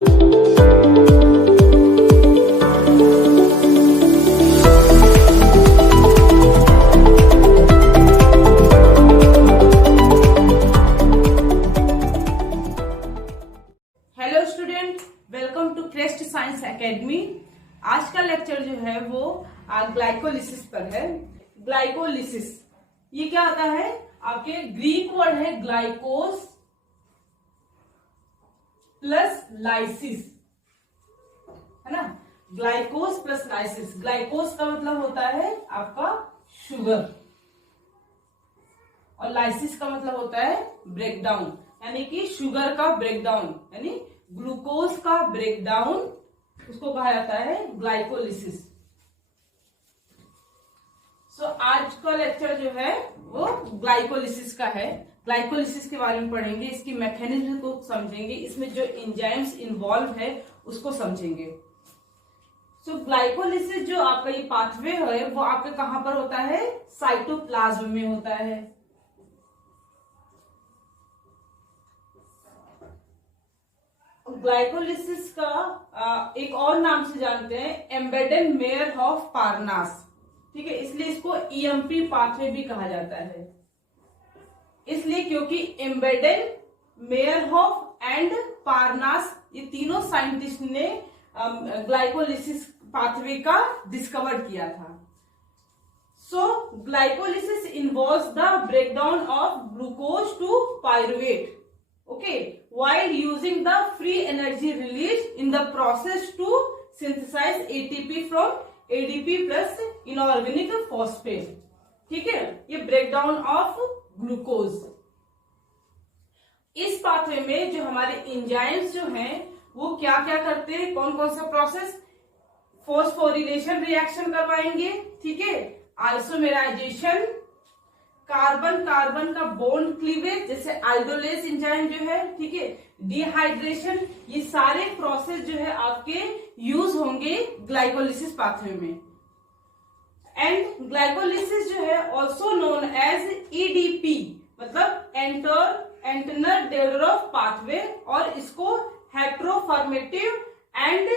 Hello student, welcome to Crest Science Academy. आज का lecture जो है वो ग्लाइकोलिसिस पर है। ग्लाइकोलिसिस ये क्या होता है? आपके ग्रीक वर्ड है ग्लाइकोस प्लस लाइसिस, है ना। ग्लाइकोस प्लस लाइसिस। ग्लाइकोस का मतलब होता है आपका शुगर और लाइसिस का मतलब होता है ब्रेकडाउन, यानी कि शुगर का ब्रेकडाउन, यानी ग्लूकोज का ब्रेकडाउन, उसको कहा जाता है ग्लाइकोलिसिस। सो आज का लेक्चर जो है वो ग्लाइकोलिसिस का है। ग्लाइकोलिसिस के बारे में पढ़ेंगे, इसकी मैकेनिज्म को समझेंगे, इसमें जो एंजाइम्स इन्वॉल्व है उसको समझेंगे। सो ग्लाइकोलिसिस जो आपका ये पाथवे है वो आपके कहां पर होता है? साइटोप्लाज्म में होता है। ग्लाइकोलिसिस का एक और नाम से जानते हैं एम्बेडेड मेयर ऑफ पार्नास, ठीक है। इसलिए इसको ईएमपी पाथवे भी कहा जाता है, इसलिए क्योंकि एम्बेडेड मेयर ऑफ एंड पार्नास ये तीनों साइंटिस्ट ने ग्लाइकोलिसिस पाथवे का डिस्कवर किया था। So glycolysis involves the breakdown of glucose to pyruvate, okay, while using the free energy released in the process to synthesize ATP from ADP plus inorganic phosphate, ठीक है। ये breakdown of glucose. इस pathway में जो हमारे enzymes जो हैं वो क्या क्या करते हैं, कौन कौन सा प्रोसेस? फॉस्फोरिलेशन रिएक्शन करवाएंगे, ठीक है। आइसोमेराइजेशन, कार्बन कार्बन का बॉन्ड क्लीवेज जैसे आइडोलेज एंजाइम जो है, ठीक है। डिहाइड्रेशन, ये सारे प्रोसेस जो है आपके यूज होंगे ग्लाइकोलिसिस पाथवे में। एंड ग्लाइकोलिसिस जो है ऑल्सो नोन एज ईडीपी, मतलब एंटरनर डेल्ड्रॉफ पाथवे, और इसको हेट्रोफर्मेटिव एंड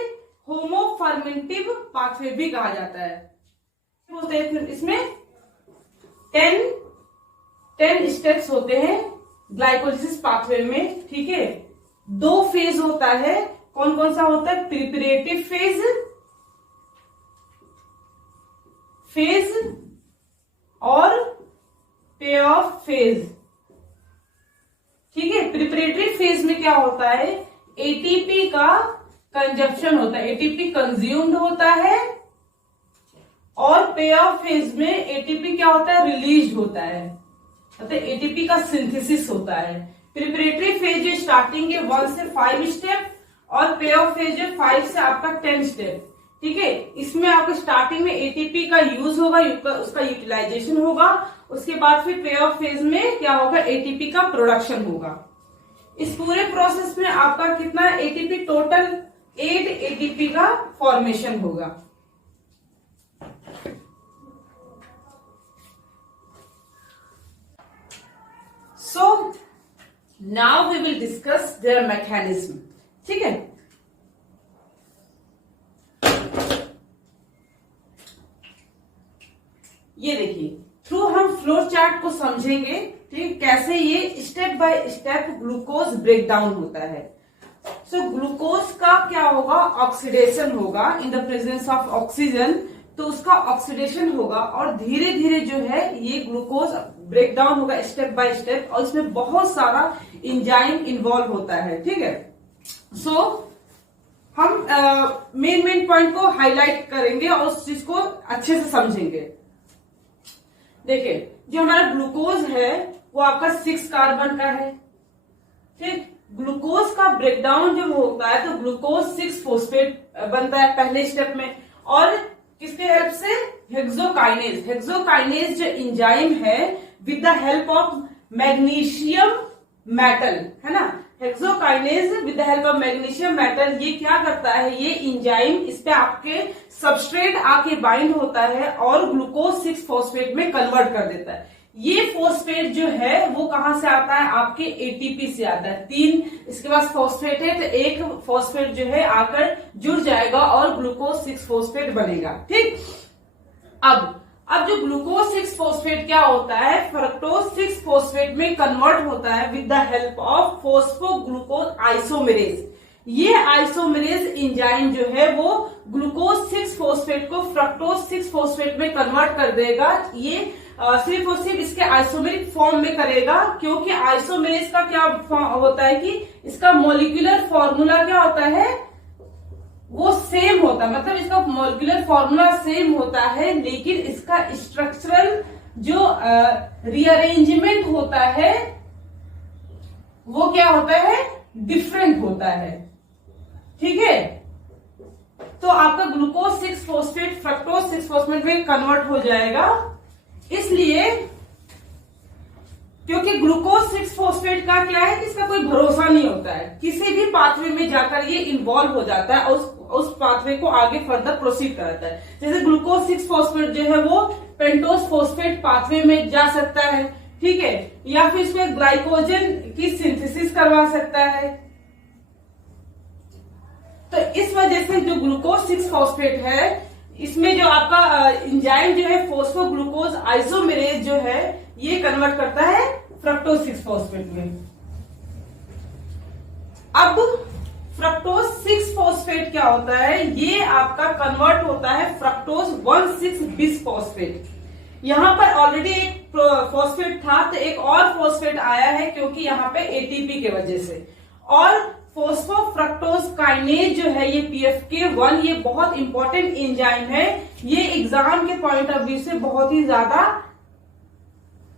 होमोफर्मेटिव पाथवे भी कहा जाता है। इसमें 10 स्टेप्स होते हैं ग्लाइकोलिसिस पाथवे में, ठीक है। 2 फेज होता है, कौन कौन सा होता है? प्रिपरेटिव फेज और पे ऑफ फेज, ठीक है। प्रिपरेटरी फेज में क्या होता है? एटीपी का कंजप्शन होता है, एटीपी कंज्यूम्ड होता है, और पे ऑफ फेज में एटीपी क्या होता है? रिलीज होता है, मतलब एटीपी का सिंथेसिस होता है। प्रिपरेटरी फेज जो स्टार्टिंग है 1 से 5 स्टेप, और पे ऑफ फेज जो 5 से आपका 10 स्टेप, ठीक है। इसमें आपको स्टार्टिंग में एटीपी का यूज होगा, उसका यूटिलाइजेशन होगा, उसके बाद फिर पे ऑफ फेज में क्या होगा? एटीपी का प्रोडक्शन होगा। इस पूरे प्रोसेस में आपका कितना एटीपी? टोटल 8 एटीपी का फॉर्मेशन होगा। So now we will discuss their mechanism, ठीक है। ये देखिए, थ्रू हम फ्लो चार्ट को समझेंगे, ठीक, कैसे ये step by step glucose breakdown होता है। सो ग्लूकोज का क्या होगा? ऑक्सीडेशन होगा in the presence of oxygen, तो उसका ऑक्सीडेशन होगा और धीरे धीरे जो है ये ग्लूकोज ब्रेकडाउन होगा स्टेप बाय स्टेप, और इसमें बहुत सारा एंजाइम इन्वॉल्व होता है, ठीक है। सो हम मेन पॉइंट को हाईलाइट करेंगे और उस चीज को अच्छे से समझेंगे। देखिए, जो हमारा ग्लूकोज है वो आपका 6 कार्बन का है, ठीक। ग्लूकोज का ब्रेकडाउन जब होता है तो ग्लूकोज 6 फॉस्फेट बनता है पहले स्टेप में, और किसके हेल्प से? हेक्सोकाइनेज। हेक्सोकाइनेज जो एंजाइम है with the help of magnesium metal, है ना। Hexokinase with the help of magnesium metal, ये क्या करता है? ये एंजाइम इस पे आपके सबस्ट्रेट आके बाइंड होता है और ग्लूकोज 6 फॉस्फेट में कन्वर्ट कर देता है। ये फॉस्फेट जो है वो कहां से आता है, आपके एटीपी से आता है। 3 इसके पास फॉस्फेट है, तो एक फॉस्फेट जो है आकर जुड़ जाएगा और ग्लूकोज 6 फॉस्फेट बनेगा। ठीक, अब जो ग्लूकोज 6 फॉस्फेट क्या होता है, फ्रक्टोज 6 फॉस्फेट में कन्वर्ट होता है with the help of phosphoglucose isomerase. ये आइसोमेरेज एंजाइम जो है वो ग्लूकोज 6 फॉस्फेट को फ्रक्टोज 6 फॉस्फेट में कन्वर्ट कर देगा। ये सिर्फ और सिर्फ इसके आइसोमेरिक फॉर्म में करेगा, क्योंकि आइसोमेरेज का क्या होता है कि इसका मॉलिक्यूलर फॉर्मूला क्या होता है, वो सेम होता है, मतलब इसका मॉलिक्यूलर फॉर्मूला सेम होता है, लेकिन इसका स्ट्रक्चरल जो रीअरेंजमेंट होता है वो क्या होता है, डिफरेंट होता है। ठीक है, तो आपका ग्लूकोज 6 फॉस्फेट फ्रक्टोज 6 फॉस्फेट में कन्वर्ट हो जाएगा। इसलिए क्योंकि ग्लूकोज 6 फॉस्फेट का क्या है कि इसका कोई भरोसा नहीं होता है, किसी भी पाथवे में जाकर ये इन्वॉल्व हो जाता है और उस पाथवे को आगे फर्दर प्रोसीड कराता है। जैसे ग्लूकोज 6 फॉस्फेट जो है वो पेंटोज फॉस्फेट पाथवे में जा सकता है, ठीक है, या फिर इसमें ग्लाइकोजन की सिंथेसिस करवा सकता है। तो इस वजह से जो ग्लूकोज 6 फॉस्फेट है, इसमें जो आपका एंजाइम जो है फॉस्फोग्लूकोज आइसोमेरेज जो है ये कन्वर्ट करता है फ्रक्टोज 6 फॉस्फेट में। अब फ्रक्टोज 6 फॉस्फेट क्या होता है, ये आपका कन्वर्ट होता है फ्रक्टोज 1,6 बिस फॉस्फेट। यहां पर ऑलरेडी एक फॉस्फेट था, तो एक और फॉस्फेट आया है क्योंकि यहाँ पे एटीपी के वजह से। और फॉस्फोफ्रक्टोज काइनेज जो है ये PFK1, ये बहुत इंपॉर्टेंट एंजाइम है। ये एग्जाम के पॉइंट ऑफ व्यू से बहुत ही ज्यादा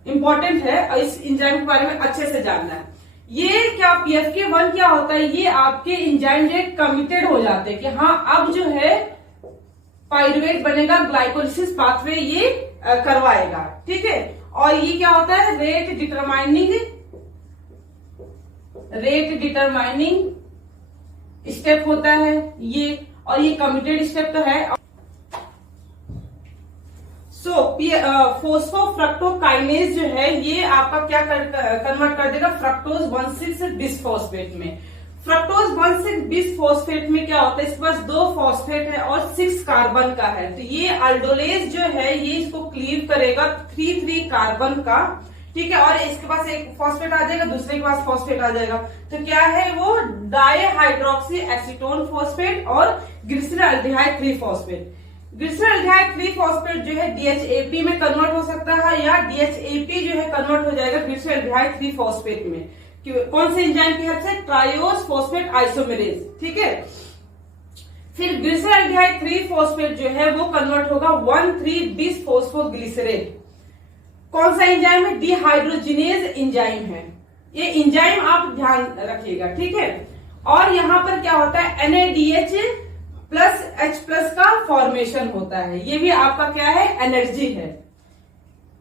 इंपॉर्टेंट है और इस एंजाइम के बारे में अच्छे से जानना है। ये क्या PFK1 क्या होता है, ये आपके एंजाइम जो कमिटेड हो जाते हैं कि हाँ अब जो है पाइरुवेट बनेगा, ग्लाइकोलिसिस पाथवे ये करवाएगा। ठीक है, और ये क्या होता है, रेट डिटरमाइनिंग स्टेप होता है ये, और ये कमिटेड स्टेप तो है। फॉस्फोफ्रक्टोकाइनेज जो है ये आपका क्या कन्वर्ट कर देगा फ्रक्टोज 1,6 बिसफॉस्फेट में। फ्रक्टोज 1,6 बिसफॉस्फेट में क्या होता है, इसके पास 2 फॉस्फेट है और 6 कार्बन का है, तो ये अल्डोलेज जो है ये इसको क्लीव करेगा 3,3 कार्बन का। ठीक है, और इसके पास एक फॉस्फेट आ जाएगा, दूसरे के पास फॉस्फेट आ जाएगा, तो क्या है वो डाईहाइड्रोक्सी एसीटोन फॉस्फेट और ग्लिसरॉल्डिहाइड 3 फॉस्फेट। ग्लिसरॉल्डिहाइड 3 फॉस्फेट जो है DHAP में कन्वर्ट हो सकता है, या DHAP जो है कन्वर्ट हो जाएगा ग्लिसरॉल्डिहाइड 3 फॉस्फेट में। कौन से एंजाइम की हेल्प से, ट्रायोज फॉस्फेट आइसोमेरेज। ठीक है, फिर ग्लिसरॉल्डिहाइड 3 फॉस्फेट जो है वो कन्वर्ट होगा 1,3 बिस फॉस्फोग्लिसरेट। कौन सा एंजाइम है, डिहाइड्रोजिनेज एंजाइम है। ये एंजाइम आप ध्यान रखिएगा। ठीक है, और यहां पर क्या होता है, NADH प्लस H प्लस का फॉर्मेशन होता है, ये भी आपका क्या है, एनर्जी है।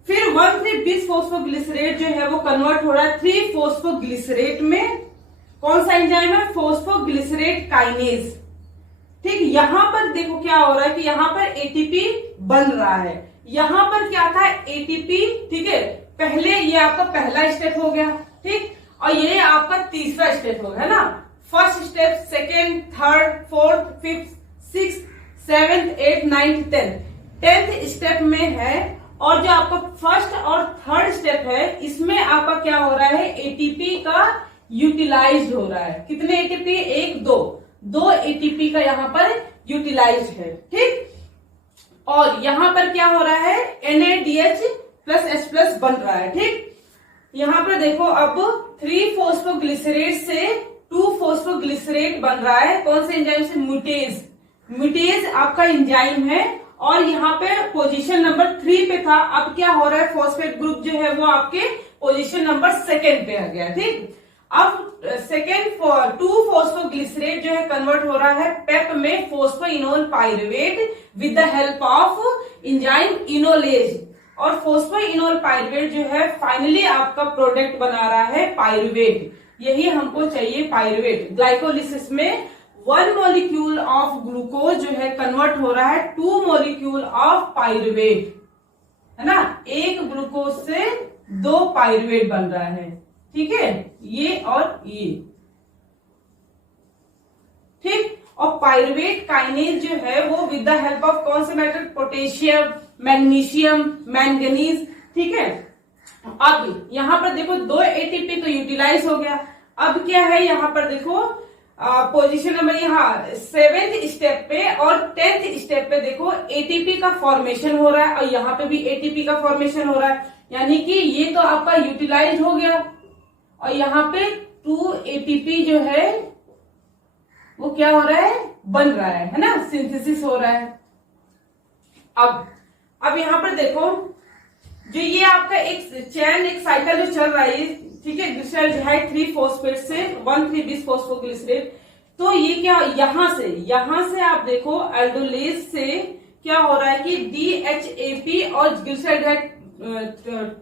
फिर 1,3 बिस फॉस्फोग्लिसरेट जो है वो कन्वर्ट हो रहा है 3 फॉस्फोग्लिसरेट में। कौन सा एंजाइम है, फॉस्फोग्लिसरेट काइनेज। ठीक, यहां पर देखो क्या हो रहा है कि यहां पर एटीपी बन रहा है, यहां पर क्या था, एटीपी। ठीक है, पहले ये आपका पहला स्टेप हो गया, ठीक, और ये आपका तीसरा स्टेप हो गया ना। First step, second, third, fourth, fifth, six, 7th, 8th, 9th, 10th step में है। और जो आपका फर्स्ट और थर्ड स्टेप है, इसमें आपका क्या हो रहा है, एटीपी का यूटिलाइज हो रहा है। कितने एटीपी, 1, 2 एटीपी का यहाँ पर यूटिलाइज है। ठीक, और यहां पर क्या हो रहा है, NADH प्लस H प्लस बन रहा है। ठीक, यहां पर देखो अब 3 फॉस्फोग्लिसरेट से 2 फॉस्फोग्लिसरेट बन रहा है। कौन से एंजाइम से, म्यूटेज आपका एंजाइम है, और यहाँ पे पोजीशन नंबर 3 पे था, अब क्या हो रहा है, फॉस्फेट ग्रुप जो है वो आपके पोजीशन नंबर 2 पे आ गया। ठीक, अब 2 फॉस्फोग्लिसरेट जो है कन्वर्ट हो रहा है पेप में phosphoenol pyruvate with the help of enzyme enolase. और फॉस्फोइनोल पाइरुवेट जो है फाइनली आपका प्रोडक्ट बना रहा है पाइरुवेट। यही हमको चाहिए, पाइरुवेट। ग्लाइकोलिसिस में 1 मॉलिक्यूल ऑफ ग्लूकोज जो है कन्वर्ट हो रहा है 2 मॉलिक्यूल ऑफ पाइरुवेट। है ना, एक ग्लूकोज से 2 पायरुवेट बन रहा है, ठीक है, ये और ये, ठीक। और पायरुवेट काइनेज जो है वो विद द हेल्प ऑफ कौन से मेटल, पोटेशियम, मैग्नीशियम, मैंगनीज, ठीक है। अब यहां पर देखो 2 एटीपी तो यूटिलाइज हो गया। अब क्या है यहां पर देखो, पोजीशन नंबर यहाँ 7th स्टेप पे और 10th स्टेप पे देखो एटीपी का फॉर्मेशन हो रहा है और यहाँ पे भी एटीपी का फॉर्मेशन हो रहा है, यानी कि ये तो आपका यूटिलाइज हो गया और यहाँ पे 2 एटीपी जो है वो क्या हो रहा है, बन रहा है ना, सिंथेसिस हो रहा है। अब यहाँ पर देखो जो ये आपका एक चैन, एक साइकिल जो चल रहा है, ठीक है, ग्लिसरॉल्डिहाइड 3-फॉस्फेट से 1,3-बिस-फॉस्फोग्लिसरेट, तो ये क्या यहां से आप देखो एल्डोलेज से क्या हो रहा है कि DHAP और ग्लिसरॉल्डिहाइड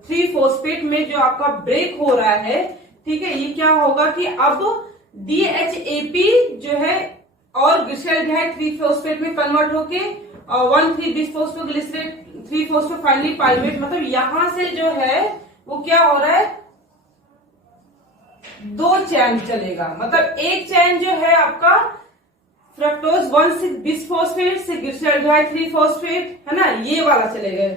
3-फॉस्फेट में जो आपका ब्रेक हो रहा है, ठीक है, ये क्या होगा कि अब DHAP जो है और ग्लिसरॉल्डिहाइड 3-फॉस्फेट में कन्वर्ट होके 1,3-बिस-फॉस्फोग्लिसरेट 3-फॉस्फो फाइनली पायरुवेट, मतलब यहां से जो है वो क्या हो रहा है, 2 चैन चलेगा। मतलब एक चैन जो है आपका फ्रक्टोज 1,6-बिस-फॉस्फेट से ग्लिसरॉल्डिहाइड 3-फॉस्फेट, है ना, ये वाला चलेगा,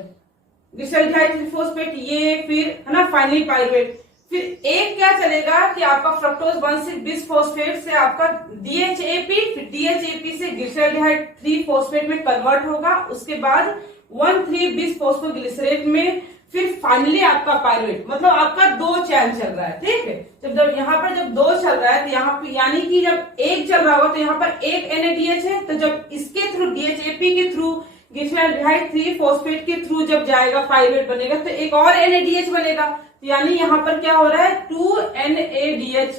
ग्लिसरॉल्डिहाइड 3-फॉस्फेट, ये फिर है ना फाइनली पायरुवेट। फिर एक क्या चलेगा कि आपका फ्रक्टोज 1,6-बिस-फॉस्फेट से आपका DHAP, फिर DHAP से ग्लिसरॉल्डिहाइड 3-फॉस्फेट में कन्वर्ट होगा, उसके बाद 1,3-बिस-फॉस्फोग्लिसरेट में, फिर फाइनली आपका पायरुवेट। मतलब आपका 2 चैन चल रहा है, ठीक है। जब यहाँ पर जब 2 चल रहा है तो यहाँ पे यानी कि जब एक चल रहा होगा तो यहाँ पर एक NADH है, तो जब इसके थ्रू DHAP के थ्रू ग्लिसरॉल्डिहाइड 3-फॉस्फेट के थ्रू जब जाएगा पायरुवेट बनेगा तो एक और NADH बनेगा, तो यानी यहाँ पर क्या हो रहा है 2 NADH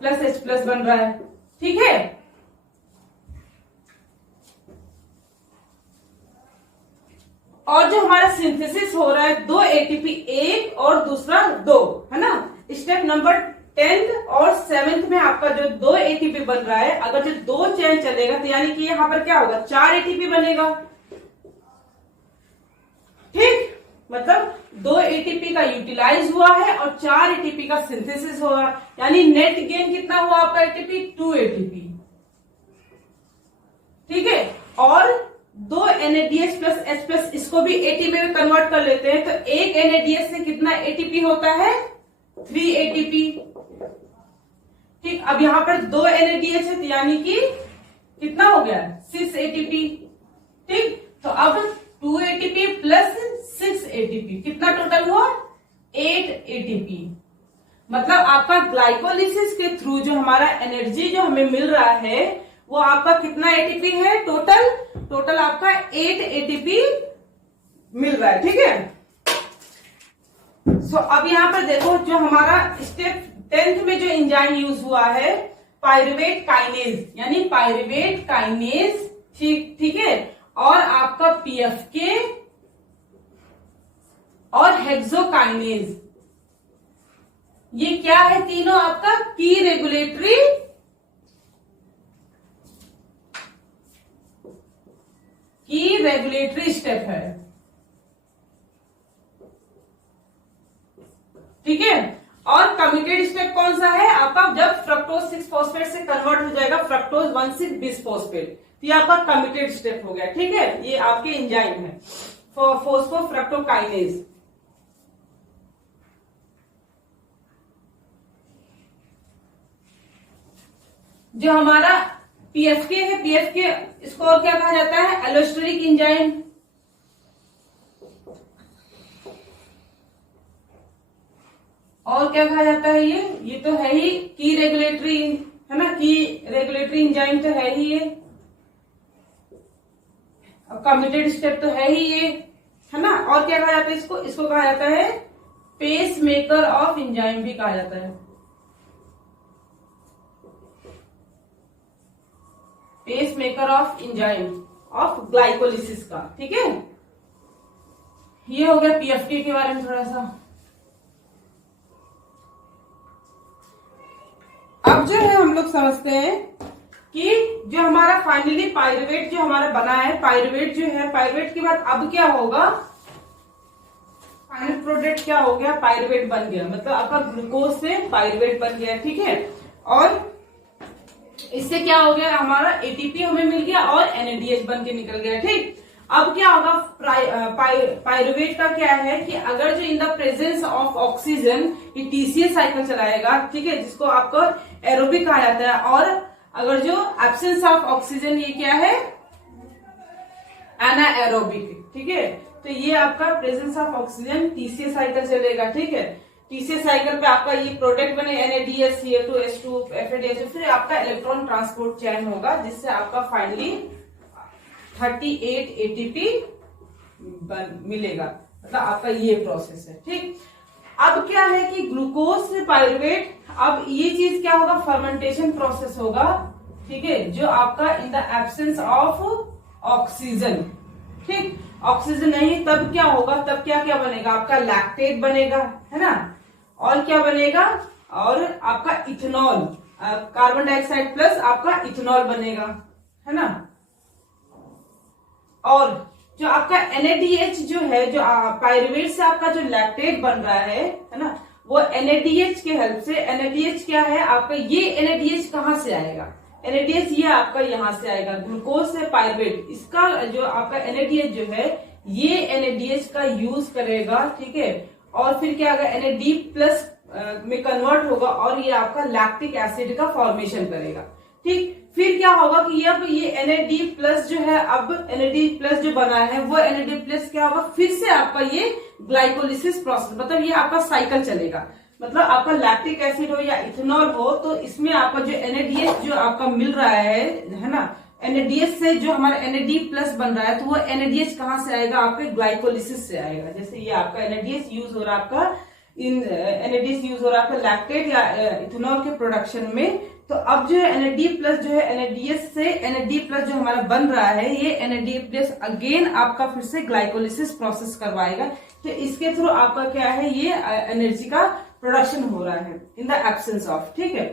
प्लस H प्लस बन रहा है, ठीक है। और जो हमारा सिंथेसिस हो रहा है 2 एटीपी, एक और दूसरा 2, है ना। स्टेप नंबर 10th और 7th में आपका जो 2 एटीपी बन रहा है, अगर जो 2 चेन चलेगा तो यानी कि यहाँ पर क्या होगा 4 एटीपी बनेगा, ठीक। मतलब 2 एटीपी का यूटिलाइज हुआ है और 4 एटीपी का सिंथेसिस हुआ, यानी नेट गेन कितना हुआ आपका एटीपी, 2 एटीपी, ठीक है। और 2 NADH प्लस H प्लस इसको भी एटीपी में कन्वर्ट कर लेते हैं, तो एक NADH से कितना एटीपी होता है, 3 एटीपी, ठीक। अब यहाँ पर 2 NADH है तो यानी कि कितना हो गया 6 एटीपी, ठीक। तो अब 2 एटीपी प्लस 6 एटीपी कितना टोटल हुआ 8 एटीपी। मतलब आपका ग्लाइकोलिसिस के थ्रू जो हमारा एनर्जी जो हमें मिल रहा है वो आपका कितना एटीपी है, टोटल आपका 8 एटीपी मिल रहा है, ठीक है। सो अब यहां पर देखो जो हमारा स्टेप 10th में जो एंजाइम यूज हुआ है पायरुवेट काइनेज, यानी पायरुवेट काइनेज, ठीक है। और आपका पीएफके और हेक्सोकाइनेज, ये क्या है तीनों आपका की रेगुलेटरी स्टेप है, ठीक है। और कमिटेड स्टेप कौन सा है आपका, जब फ्रक्टोज 6-फॉस्फेट से कन्वर्ट हो जाएगा फ्रक्टोज 1,6-बिस-फॉस्फेट, तो ये आपका कमिटेड स्टेप हो गया, ठीक है। ये आपके एंजाइम है फॉस्फोफ्रक्टोकाइनेज। जो हमारा पीएफके है, पीएफके इसको और क्या कहा जाता है, एलोस्टेरिक एंजाइम। और क्या कहा जाता है, ये तो है ही की रेगुलेटरी, है ना, की रेगुलेटरी एंजाइम तो है ही ये। अब कमिटेड स्टेप तो है ही ये, है ना। और क्या कहा जाता है इसको कहा जाता है पेस मेकर ऑफ एंजाइम भी कहा जाता है, pacemaker of enzyme of glycolysis का, ठीक है। ये हो गया पीएफके के बारे में थोड़ा सा। अब जो है हम लोग समझते हैं कि जो हमारा फाइनली पायरुवेट जो हमारा बना है, पायरुवेट जो है, पायरुवेट के बाद अब क्या होगा फाइनल प्रोडक्ट क्या हो गया, पायरुवेट बन गया, मतलब आपका ग्लूकोज से पायरुवेट बन गया, ठीक है। और इससे क्या हो गया, हमारा एटीपी हमें मिल गया और एनएडीएच बन के निकल गया, ठीक। अब क्या होगा, पायरुवेट का क्या है कि अगर जो in the presence of oxygen ये टीसीएस साइकिल चलाएगा, ठीक है, जिसको आपको एरोबिक कहा जाता है, और अगर जो एब्सेंस ऑफ ऑक्सीजन ये क्या है, एनाएरोबिक, ठीक है। तो ये आपका presence of oxygen TCS cycle चलेगा, ठीक है। टीसीएस साइकिल पे आपका ये प्रोडक्ट बने NADH CH2H2 FADH, फिर आपका इलेक्ट्रॉन ट्रांसपोर्ट चेन होगा, जिससे आपका फाइनली 38 ATP मिलेगा, मतलब आपका ये प्रोसेस है, ठीक। अब क्या है कि ग्लूकोज से पायरुवेट, अब ये चीज क्या होगा, फर्मेंटेशन प्रोसेस होगा, ठीक है, जो आपका in the absence of oxygen, ठीक। ऑक्सीजन नहीं, तब क्या होगा, तब क्या क्या बनेगा, आपका लैक्टेट बनेगा, है ना, और क्या बनेगा, और आपका इथेनॉल, कार्बन डाइऑक्साइड प्लस आपका इथेनॉल बनेगा, है ना। और जो आपका NADH जो है, जो पायरुवेट से आपका जो लैक्टेट बन रहा है ना, वो NADH के हेल्प से, NADH क्या है आपका, ये NADH कहां से आएगा, NADH ये आपका यहां से आएगा, ग्लूकोज से पायरुवेट, इसका जो आपका NADH जो है, ये NADH का यूज करेगा, ठीक है, और फिर क्या होगा, NAD प्लस में कन्वर्ट होगा, और ये आपका लैक्टिक एसिड का फॉर्मेशन करेगा, ठीक। फिर क्या होगा कि अब ये NAD प्लस जो है, अब NAD प्लस जो बना है, वो NAD प्लस क्या होगा, फिर से आपका ये ग्लाइकोलिसिस प्रोसेस, मतलब ये आपका साइकिल चलेगा, मतलब आपका लैक्टिक एसिड हो या इथेनॉल हो, तो इसमें आपका जो NADH जो आपका मिल रहा है ना, NADH से जो हमारा NAD प्लस बन रहा है, तो वो NADH कहां से आएगा, आपके ग्लाइकोलिसिस से आएगा। जैसे ये आपका NADH यूज हो रहा है, आपका NADH यूज हो रहा है आपका लैक्टेट या इथेनॉल के प्रोडक्शन में, तो अब जो है NAD प्लस जो है NADH से NAD प्लस जो हमारा बन रहा है, ये NAD प्लस अगेन आपका फिर से ग्लाइकोलिसिस प्रोसेस करवाएगा, तो इसके थ्रू आपका क्या है, ये एनर्जी का प्रोडक्शन हो रहा है इन द एब्सेंस ऑफ, ठीक है।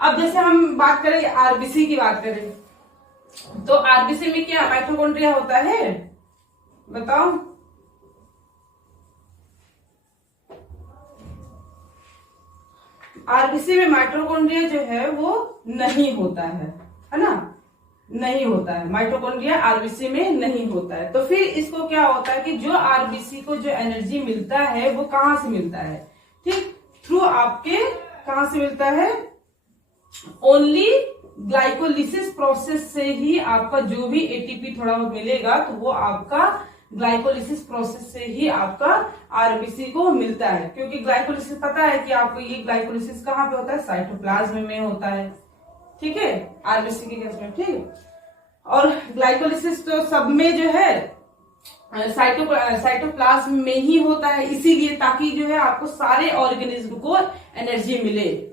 अब जैसे हम बात करें आरबीसी की बात करें, तो आरबीसी में क्या माइटोकॉन्ड्रिया होता है, बताओ। आरबीसी में माइटोकॉन्ड्रिया जो है वो नहीं होता है ना, नहीं होता है, माइटोकॉन्ड्रिया आरबीसी में नहीं होता है। तो फिर इसको क्या होता है कि जो आरबीसी को जो एनर्जी मिलता है वो कहां से मिलता है, ठीक, थ्रू आपके कहां से मिलता है, ओनली ग्लाइकोलिसिस प्रोसेस से ही आपका जो भी एटीपी थोड़ा बहुत मिलेगा, तो वो आपका ग्लाइकोलिसिस प्रोसेस से ही आपका आरबीसी को मिलता है, क्योंकि ग्लाइकोलिसिस पता है कि आपको ये ग्लाइकोलिसिस कहाँ पे होता है, साइटोप्लाज्म में होता है, ठीक है, आरबीसी के केस में, ठीक। और ग्लाइकोलिसिस तो सब में जो है साइटोप्लाज्म में ही होता है, इसीलिए ताकि जो है आपको सारे ऑर्गेनिज्म को एनर्जी मिले।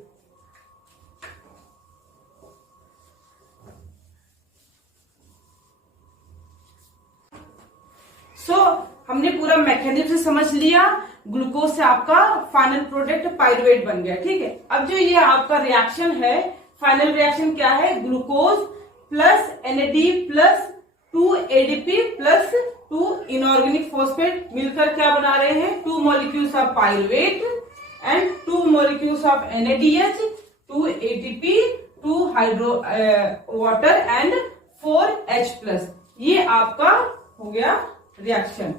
हमने पूरा मैकेनिज्म समझ लिया, ग्लूकोज से आपका फाइनल प्रोडक्ट पायरुवेट बन गया, ठीक है। अब जो ये आपका रिएक्शन है, फाइनल रिएक्शन क्या है, glucose plus NAD plus 2 ADP plus 2 inorganic phosphate मिलकर क्या बना रहे हैं, 2 molecules of pyruvate and 2 molecules of NADH, 2 ATP, 2 hydro water and 4H plus, ये आपका हो गया रिएक्शन।